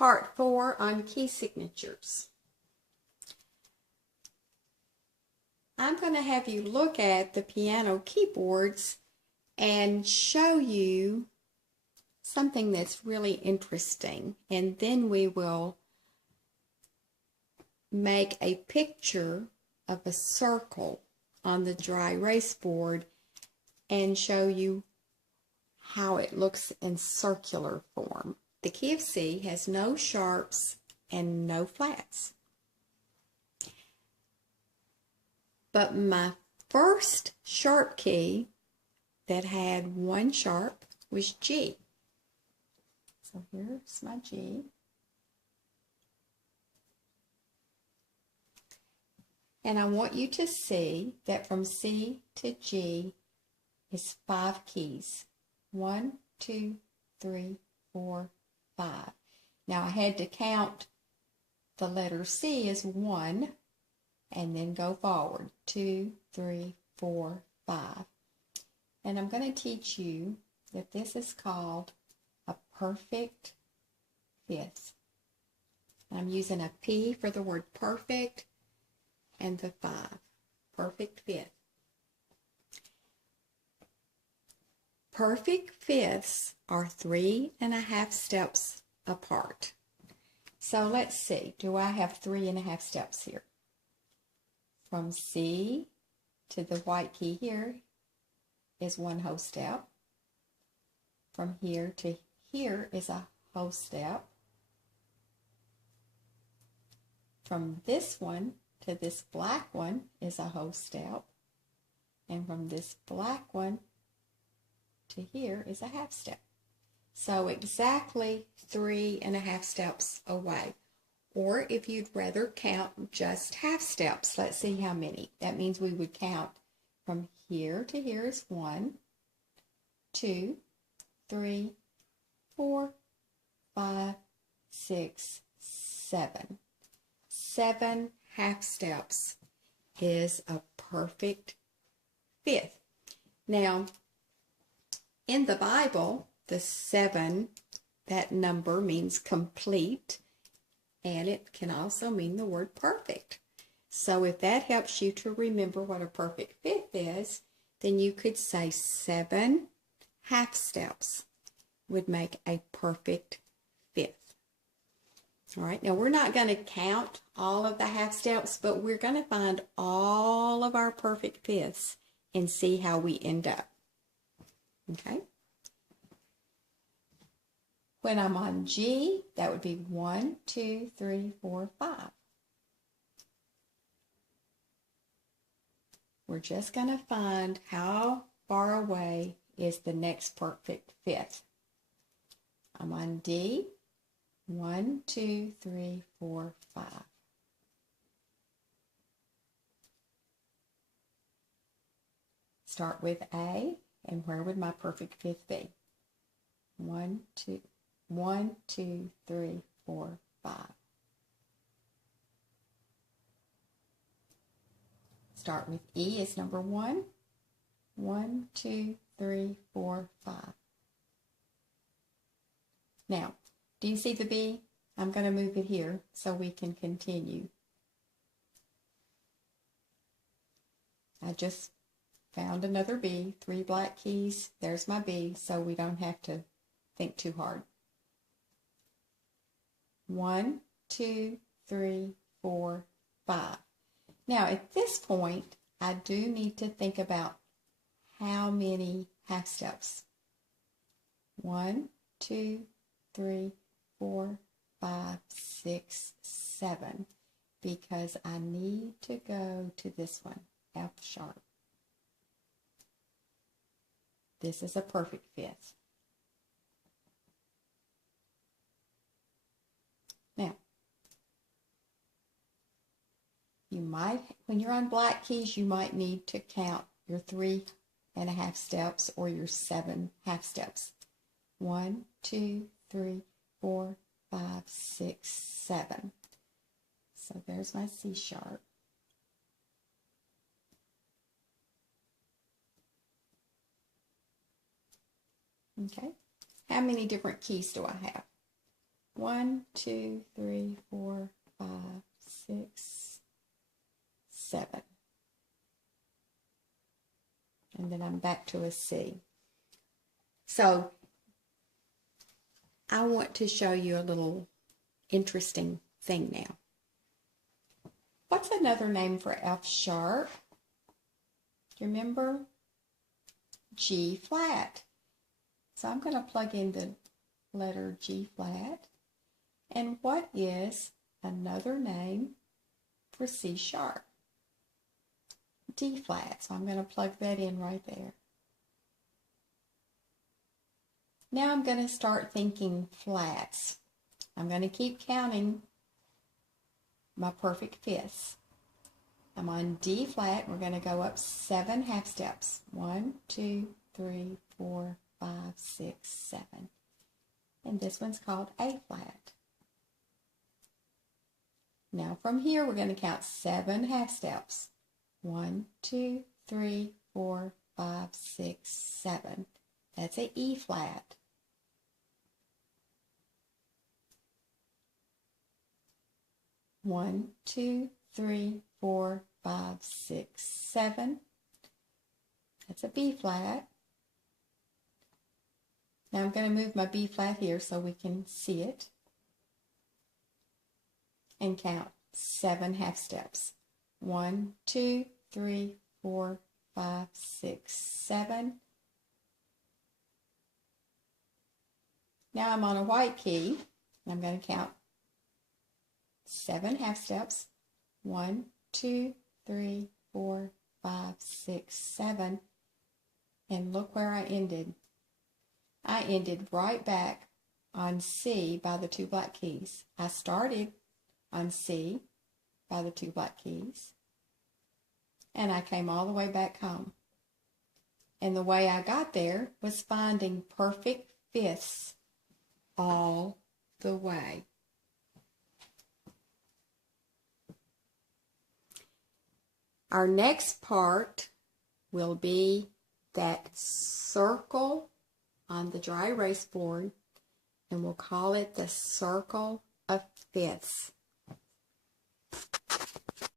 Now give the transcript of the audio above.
Part 4 on key signatures. I'm going to have you look at the piano keyboards and show you something that's really interesting, and then we will make a picture of a circle on the dry erase board and show you how it looks in circular form. The key of C has no sharps and no flats. But my first sharp key that had one sharp was G. So here's my G. And I want you to see that from C to G is 5 keys. 1, 2, 3, 4, 5. Now I had to count the letter C as 1 and then go forward. 2, 3, 4, 5. And I'm going to teach you that this is called a perfect fifth. I'm using a P for the word perfect and the 5. Perfect fifth. Perfect fifths are 3.5 steps apart. So let's see, do I have 3.5 steps here? From C to the white key here is one whole step. From here to here is a whole step. From this one to this black one is a whole step. And from this black one to here is a half step. So exactly 3.5 steps away. Or if you'd rather count just half steps, let's see how many. That means we would count from here to here is 1, 2, 3, 4, 5, 6, 7. 7 half steps is a perfect fifth. Now, in the Bible, the 7, that number means complete, and it can also mean the word perfect. So if that helps you to remember what a perfect fifth is, then you could say 7 half steps would make a perfect fifth. All right, now we're not going to count all of the half steps, but we're going to find all of our perfect fifths and see how we end up. Okay? When I'm on G, that would be 1, 2, 3, 4, 5. We're just going to find how far away is the next perfect fifth. I'm on D, 1, 2, 3, 4, 5. Start with A, and where would my perfect fifth be? 1, 2, 3, 4, 5. Start with E as number 1. 1, 2, 3, 4, 5. Now, do you see the B? I'm going to move it here so we can continue. I just found another B, 3 black keys. There's my B, so we don't have to think too hard. 1, 2, 3, 4, 5. Now, at this point, I do need to think about how many half steps. 1, 2, 3, 4, 5, 6, 7, because I need to go to this one, F sharp. This is a perfect fifth. Now, you might, when you're on black keys, you might need to count your 3.5 steps or your 7 half steps. 1, 2, 3, 4, 5, 6, 7. So there's my C sharp. Okay. How many different keys do I have? 1, 2, 3, 4, 5, 6, 7. And then I'm back to a C. So I want to show you a little interesting thing now. What's another name for F sharp? Do you remember? G flat. So I'm going to plug in the letter G flat. And what is another name for C sharp? D flat. So I'm going to plug that in right there. Now I'm going to start thinking flats. I'm going to keep counting my perfect fifths. I'm on D flat. We're going to go up 7 half steps. 1, 2, 3, 4, 5, 6, 7. And this one's called A flat. Now from here we're going to count 7 half steps. 1, 2, 3, 4, 5, 6, 7. That's a E flat. One, 2, 3, 4, 5, 6, 7. That's a B flat. Now I'm going to move my B flat here so we can see it. And count 7 half steps. 1, 2, 3, 4, 5, 6, 7. Now I'm on a white key. I'm going to count 7 half steps. 1, 2, 3, 4, 5, 6, 7. And look where I ended. I ended right back on C by the 2 black keys. I started on C by the 2 black keys. And I came all the way back home. And the way I got there was finding perfect fifths all the way. Our next part will be that circle on the dry erase board, and we'll call it the circle of fifths.